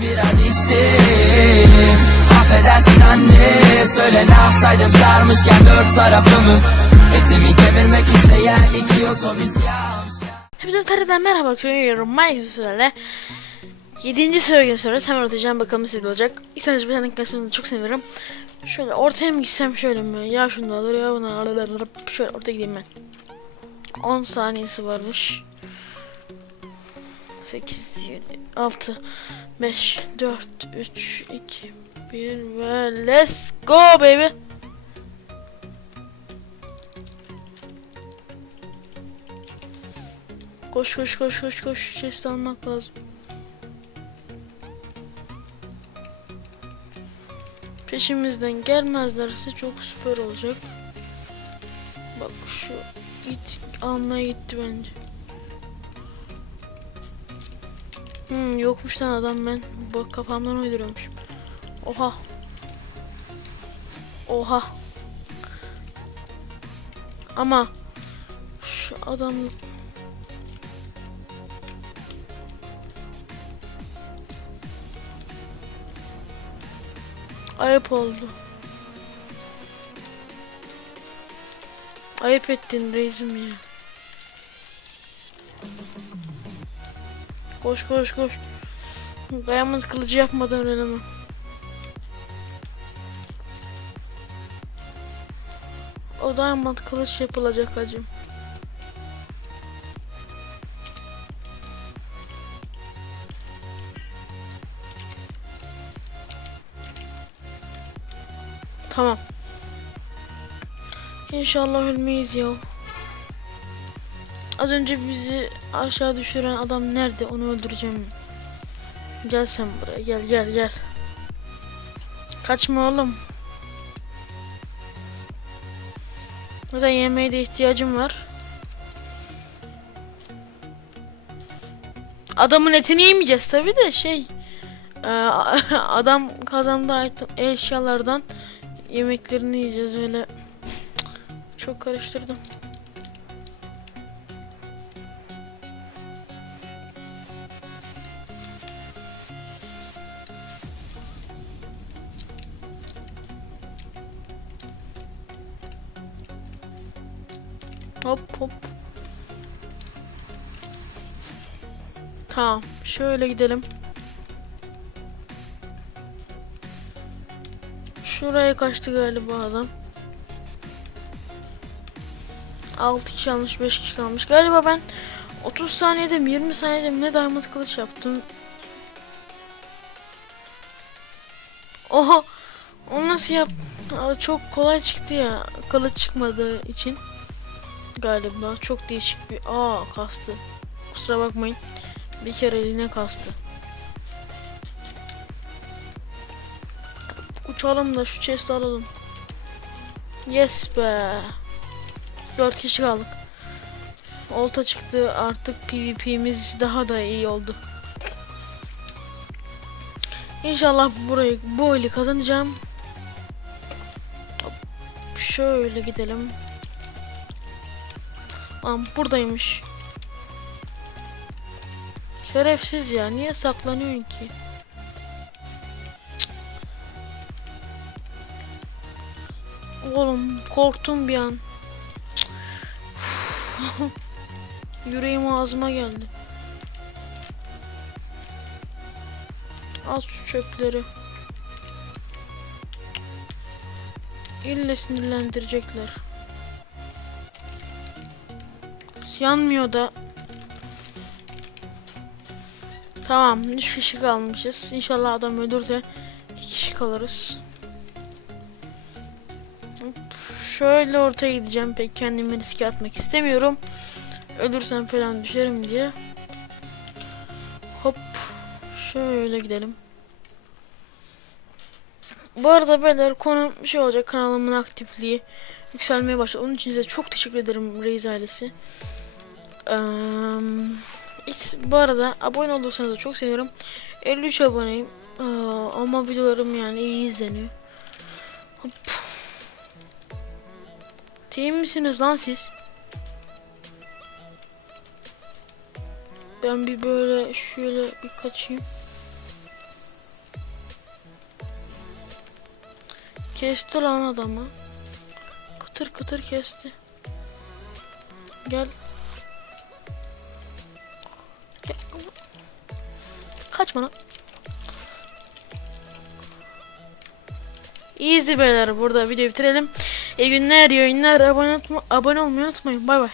biraz içtim Affedersin anne Söyle ne yapsaydım sarmışken dört tarafımı Etimi kemirmek isteyen iki otobüs yağmış Hepinize tekrardan merhaba arkadaşlar. Mike Süsüler'le 7. soruyu soruyoruz. Hemen atacağım bakalım nasıl olacak. İlk önce bir tane klasını çok seviyorum. Şöyle ortaya mı gitsem şöyle mi? Ya şunu alır ya bunu alır. Şöyle ortaya gideyim ben. 10 saniyesi varmış. 8, 7, 6, 5, 4, 3, 2, 1 ve let's go baby. Koş koş koş koş koş. Chest almak lazım. Peşimizden gelmezlerse çok süper olacak. Bak şu it almaya gitti bence. Hmm, yokmuş lan adam ben. Bak kafamdan uyduruyormuşum. Oha. Oha. Ama şu adam Ayıp oldu. Ayıp ettin reisim ya. Koş koş koş. Diamond kılıcı yapmadan öğrenemem. O diamond kılıç yapılacak hacım. Tamam. İnşallah ölmeyiz ya. Az önce bizi aşağı düşüren adam nerede? Onu öldüreceğim. Gel sen buraya. Gel gel gel. Kaçma oğlum. Zaten yemeğe de ihtiyacım var. Adamın etini yemeyeceğiz tabi de şey. eee, adam kazandığı eşyalardan yemeklerini yiyeceğiz öyle. Çok karıştırdım. Hop hop. Tamam. Şöyle gidelim. Şuraya kaçtı galiba adam. 6 kişi almış 5 kişi kalmış. Galiba ben 30 saniyede mi 20 saniyede mi ne diamond kılıç yaptım. Oha! O nasıl yap? Çok kolay çıktı ya. Kılıç çıkmadığı için. Galiba çok değişik bir... Aa kastı. Kusura bakmayın. Bir kere eline kastı. Uçalım da şu chest'i alalım. Yes be. 4 kişi kaldık. Olta çıktı artık PvP'miz daha da iyi oldu. İnşallah burayı bu eli kazanacağım. Şöyle gidelim. Am buradaymış. Şerefsiz ya niye saklanıyorsun ki? Oğlum korktum bir an. Yüreğim ağzıma geldi. Al şu çöpleri. İlle sinirlendirecekler. Yanmıyor da. Tamam, 3 kişi kalmışız. İnşallah adam ölür de 2 kişi kalırız. Şöyle ortaya gideceğim. Pek kendimi riske atmak istemiyorum. Ölürsem falan düşerim diye. Hop. Şöyle gidelim. Bu arada beyler konu şey olacak. Kanalımın aktifliği yükselmeye başladı. Onun için size çok teşekkür ederim Reis ailesi. Ee, bu arada abone olduysanız da çok seviyorum. 53 aboneyim. Ee, ama videolarım yani iyi izleniyor. Hop. Team misiniz lan siz? Ben bir böyle şöyle bir kaçayım. Kesti lan adamı. Kıtır kıtır kesti. Gel. Kaçma lan. Easy beyler burada videoyu bitirelim. İyi günler, iyi abone olmayı unutmayın. Bay bay.